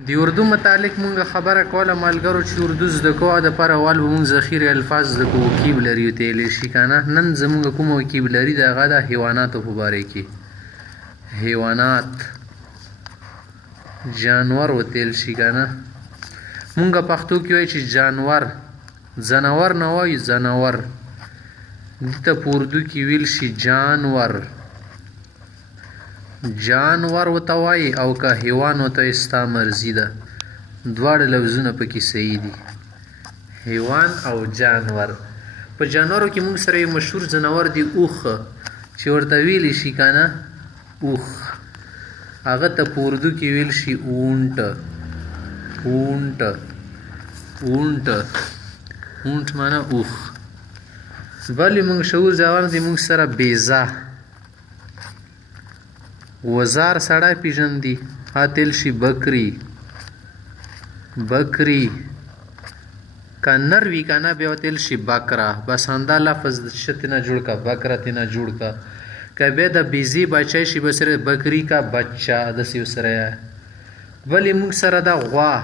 د اردو متعلق مونږ خبره کوله ملګرو چې اردو زده کوو دپاره اول به مونږ ذخیره الفاظ زده کوو وکیبلري وتیلی شي که نه. نن زمونږ کومه وکیبلري د هغه د حیواناتو په باره کې حیوانات جانور وتیل شي که نه. مونږ پښتو کې وایي چې جانور ځناور نه وایي ځناور دې ته په اردو کې ویل شي جانور جانور ورته وایي او که حیوان ورته وایي ستا مرضي ده. دواړه لفظونه پکې صحیح دي حیوان او جانور. په جانورو کې موږ سره یو مشهور ځناور دی اوښ چې ورته ویلی شي که نه اوښ هغه ته په اردو کې ویل شي اونټ اونټ اونټ اونټ معنی اوښ. بلې موږ شعور ځوان دی موږ سره بیزه وزار سړی پیژندي هاتل شي بکری بکری که نر وي که نه بیا وتل شي بکره بس همدا لفظ ښه تېنه جوړ که بکره تېنه جوړ که. که بیا د بیزې بچی شي به سره بکري کا بچه داسې ورسره یا. بلې موږ سره ده غوا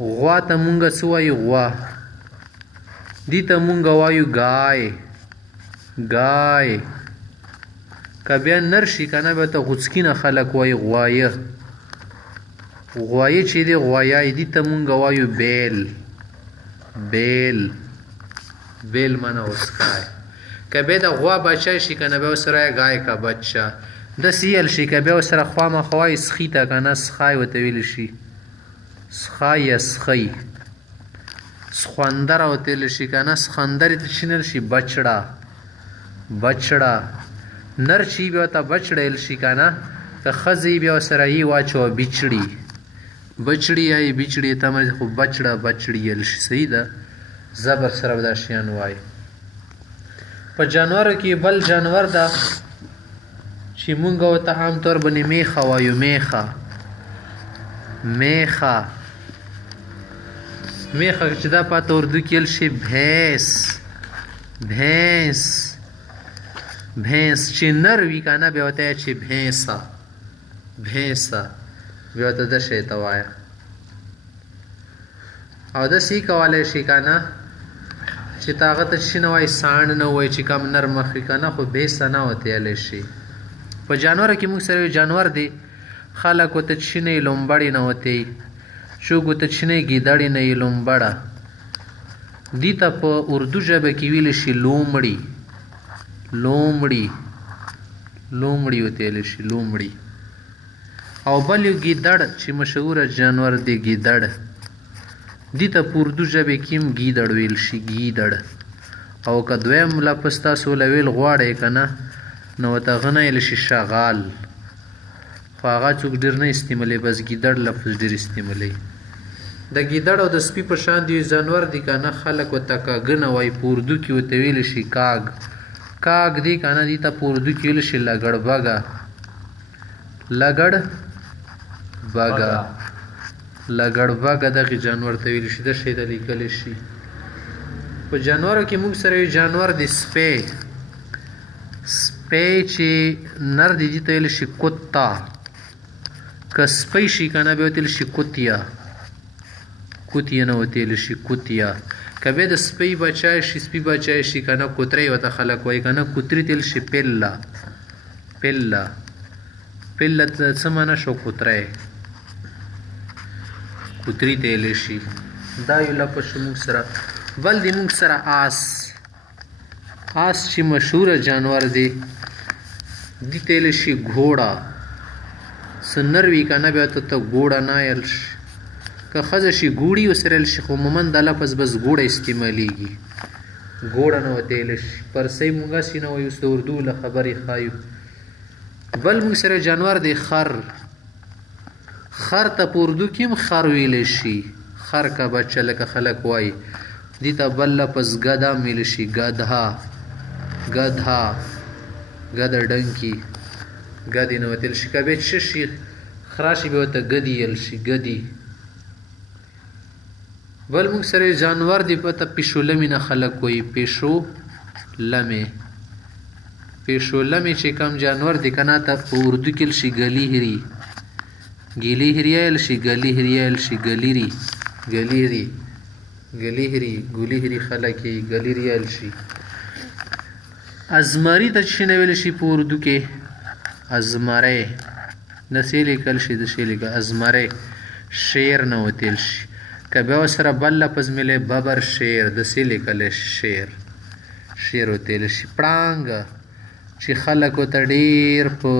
غوا ته مونږ څه وایو غوا دې ته مونږ وایو ګای ګای. که بیا نر شي که نه بیا ته غوڅکینه خلک وایي غوایه غوایه چې دی غوایه دې ته مونږ وایو بیل بیل بیل معنی غوڅکی. که بیا د غوا بچی شي که نه بیا ورسره ګای کا بچه داسې یل شي. که بیا ورسره خوامخوا وایي سخي ته که نه سخای ورته ویلی شي سخای یا سخی. سخوندره ورته ویلی شي که نه سخندرې ته چینل شي بچړه بچړه. نر چې بیا ورته بچړه ویل شي که نه. که ښځې بیا ورسره یې واچوه بچړي بچړي یا یې بچړي تمه خو بچړه بچړي ویل شي صحیح ده. زبر سره به دا شیان وایي. په جانورو کې بل جانور ده چې مونږ ورته عام طور باندې میخه وایو میخه میخه میخه چې دا پاته اردو کې ویل شي بھینس بھینس بھینس. چې نر وي که نه بیا ورته وایي چې بھینسه بھینسه بیا ورته ده شی ته وایه. او داسې یې کولی شي که نه چې ته هغه ته چې نه وایي ساڼ نه وایي چې کم نر مخ وي که نه خو بیسه نه ورته ویلی شي. په جانوره کې موږ سره یو جانور دی خلک ورته چینی لومبړې نه ورته وي څوک ورته چینی ګیدړې نه یي لومبړه. دې ته په اردو ژبه کې ویلی شي لومړي لومړي لومړي ورته ویلی شي لومړي. او بل یو ګیدړ چې مشهوره جانور دی ګیدړ دې ته په اردو ژبې کې هم ګیدړ ویل شي ګیدړ. او که دویم لفظ تاسو له ویل غواړئ که نه نو ورته هغه نه ویلی شي شغال خو هغه څوک ډېر نه استعمالوي بس ګیدړ لفظ ډېر استعمالوي. د ګیدړ او د سپي په شان دی یو جانور دی که نه خلک ورته کاږه نه وایي په اردو کې ورته ویلی شي کاږ کاږ دی که نه دې ته په اردو کې ویلی شي لګړبګه لګړبګه لګړبګه دغې جانور ته ویلی شي دا شی ته لیکلی شي. په جانورو کې موږ سره یو جانور دی سپی سپی چې نر دی دې ته ویلی شي کتا. که سپی شي که نه بیا ورته ویلی شي کوتیا کوتیا نه ورته ویلی شي کوتیا. که بیا د سپی بچی شي سپي بچی شي که نه کوترۍ ورته خلک وایي که نه کوتري ته ویلی شي پله پله پله ته څه معنی شو کوتری کوتري ته ویلی شي. دا یو لفظ شو موږ سره. بل دی موږ سره آس آس چې مشهوره جانور دی دې ته ویلی شي ګوړه. څه نر وي که نه بیا ته ګوړه نه ویل شي. که ښځه شي ګوړي ورسره ویل شي خو عموما دا لفظ بس ګوړه استعمالیږي ګوړه نه ورته ویلی شي. پرسۍ مونږ هسې نه وایو اوس د اردو له خبرې ښایو. بل موږ سره جانور دی خر خر ته په اردو کې هم خر ویلی شي خر کا بچه لکه خلک وایي. دې ته بل لفظ ګده هم ویلی شي ګدها ګدها ګده ډنکي ګدې نه ورته ویل شي. که بیا څه شي خره شي بیا ورته ګدي ویل شي ګدي. بل موږ سره یو جانور دی پته پیشو لمې نه خلک وایي پیشو لمې پیشو لمې چې کم جانور دی که نه ته په اردو کې ویل شي ګلیهري ګلیهري ویل شي ګلیهري ویل شي ګلیري ګلیري ګلیهري ګلیهري خلک یې ګلیري ویل شي. ازمري ته چې نه ویل شي په اردو کې ازمری د څه لیکل شي د څه لیکل ازمری شیر نه وتیل شي که بیا ورسره بل لفظ ملی ببر شیر د څه لیکلی شیر شیر وتیل شي. پړانګ چې خلک ورته ډېر په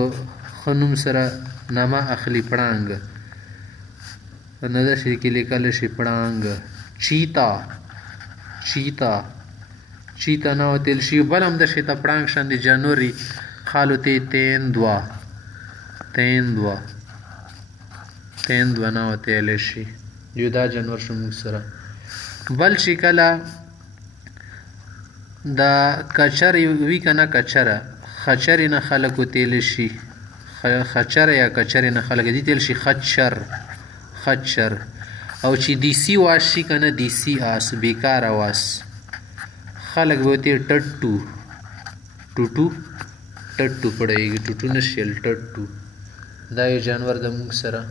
ښه نوم سره نامه اخلي پړانګ نه داسې کې لیکلی شي پړانګ. چیتا چیتا چیتا نه وتیل شي. بل هم د شي ته پړانګ شاندې جانوري خالو ته تیندوا تیندوا تیندوا نه وتیلی شي. یو دا جانور شو موږ سره. بل چې کله د کچر وي که نه کچره خچرې نه خلک وتیلی شي خچره یا کچرې نه خلک دي تیل شي خچر خچر. او چې دیسي واس شي که نه دیسي آس بیکاره واس خلک به وتې ټټو ټوټو ټټو پړېږي ټوټو نه شیل ټټو. دا یو جانور د موږ سره.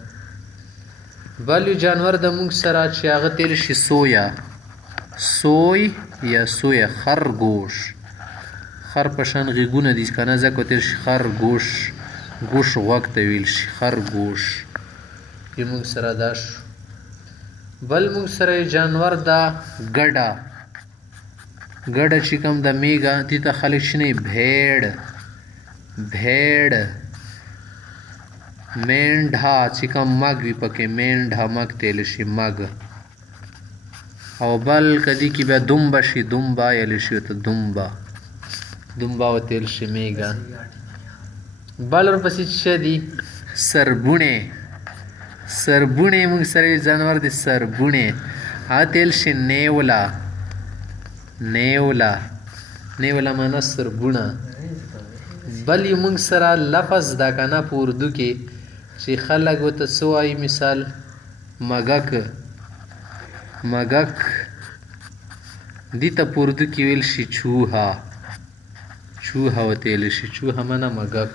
بل یو جانور د موږ سره چې هغه تیر شي سویا سوی یا سویا خرګوش خر په شان غېږونه دي که نه ځکه تیر شي خرګوش ګوش غوږ ته ویل شي خرګوش. یو موږ سره دا شو. بل موږ سره یو جانور دا ګډه ګډه چې کوم د میږه دې ته خلک شنی بھیړ بھیړ. مینډه چې کوم مګ وي پکې مینډه مګ تیلی شي مګ. او بل کدي کې بیا دومبه شي دومبه یلی شي ورته دومبه دومبه وتیل شي میږه. بل ورپسې څه دي سربوڼې سربوڼې موږ سره یو جانور دی سربوڼې هغه تیل شي نیوله نیوله نیوله معنا سربوڼه. بل یو موږ سره لفظ دا که نه په اردو کې چې خلک ورته څه وایي مثال مګک مګک دې ته په اردو کې ویل شي چوها چوها وتیلی شي چوها معنا مګک.